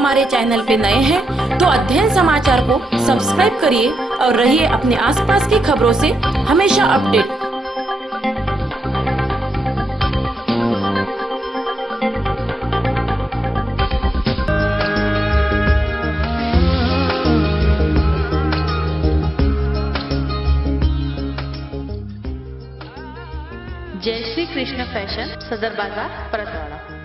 हमारे चैनल पे नए हैं तो अध्ययन समाचार को सब्सक्राइब करिए और रहिए अपने आसपास की खबरों से हमेशा अपडेट। जय श्री कृष्ण फॅशन, सदर बाज़ार परतवाडा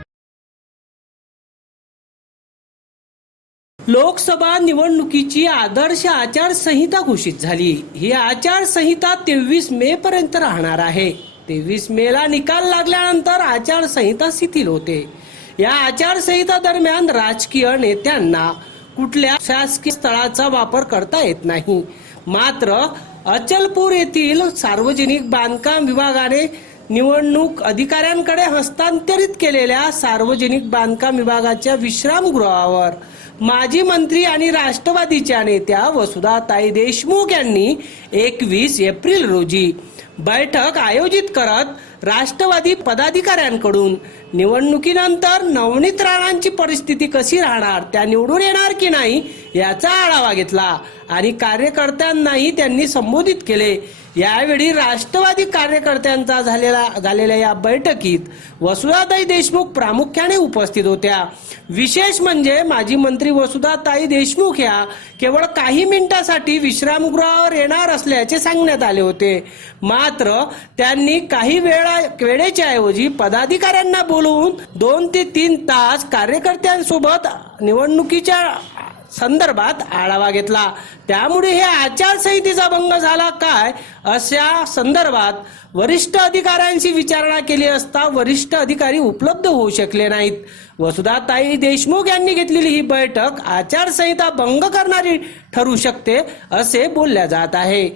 लोकसभा निवडणुकीची आदर्श आचारसंहिता घोषित झाली. ही आचारसंहिता तेवीस मे पर्यंत राहणार आहे. तेवीस मे ला निकाल लागल्यानंतर आचारसंहिता शिथिल होते. या आचारसंहिता दरम्यान राजकीय नेत्यांना कुठल्या शासकीय स्थळाचा वापर करता येत नाही. मात्र अचलपूर येथील सार्वजनिक बांधकाम विभागाने निवडणूक अधिकाऱ्यांकडे हस्तांतरित केलेल्या सार्वजनिक बांधकाम विभागाच्या विश्रामगृहावर माजी मंत्री आणि राष्ट्रवादीच्या नेत्या वसुधाताई देशमुख यांनी एकवीस एप्रिल रोजी बैठक आयोजित करत राष्ट्रवादी पदाधिकाऱ्यांकडून निवडणुकीनंतर नवनीत राणांची परिस्थिती कशी राहणार त्या निवडून येणार की नाही याचा आढावा घेतला आणि कार्यकर्त्यांनाही त्यांनी संबोधित केले. यावेळी राष्ट्रवादी कार्यकर्त्यांचा झालेला झालेल्या या बैठकीत वसुधाताई देशमुख प्रामुख्याने उपस्थित होत्या. विशेष म्हणजे माजी मंत्री वसुधाताई देशमुख या केवळ काही मिनिटासाठी विश्रामगृहावर येणार असल्याचे सांगण्यात आले होते. मात्र त्यांनी काही वेळा वेळेच्या ऐवजी पदाधिकाऱ्यांना बोलवून दोन ते तीन तास कार्यकर्त्यांसोबत निवडणुकीच्या संदर्भात आढावा घेतला. त्यामुळे हे आचारसंहितेचा भंग झाला काय? अशा संदर्भात वरिष्ठ अधिकाऱ्यांशी विचारणा केली असता वरिष्ठ अधिकारी उपलब्ध होऊ शकले नाहीत. वसुधाताई देशमुख यांनी घेतलेली ही बैठक आचारसंहिता भंग करणारी ठरू शकते असे बोलल्या जात आहे.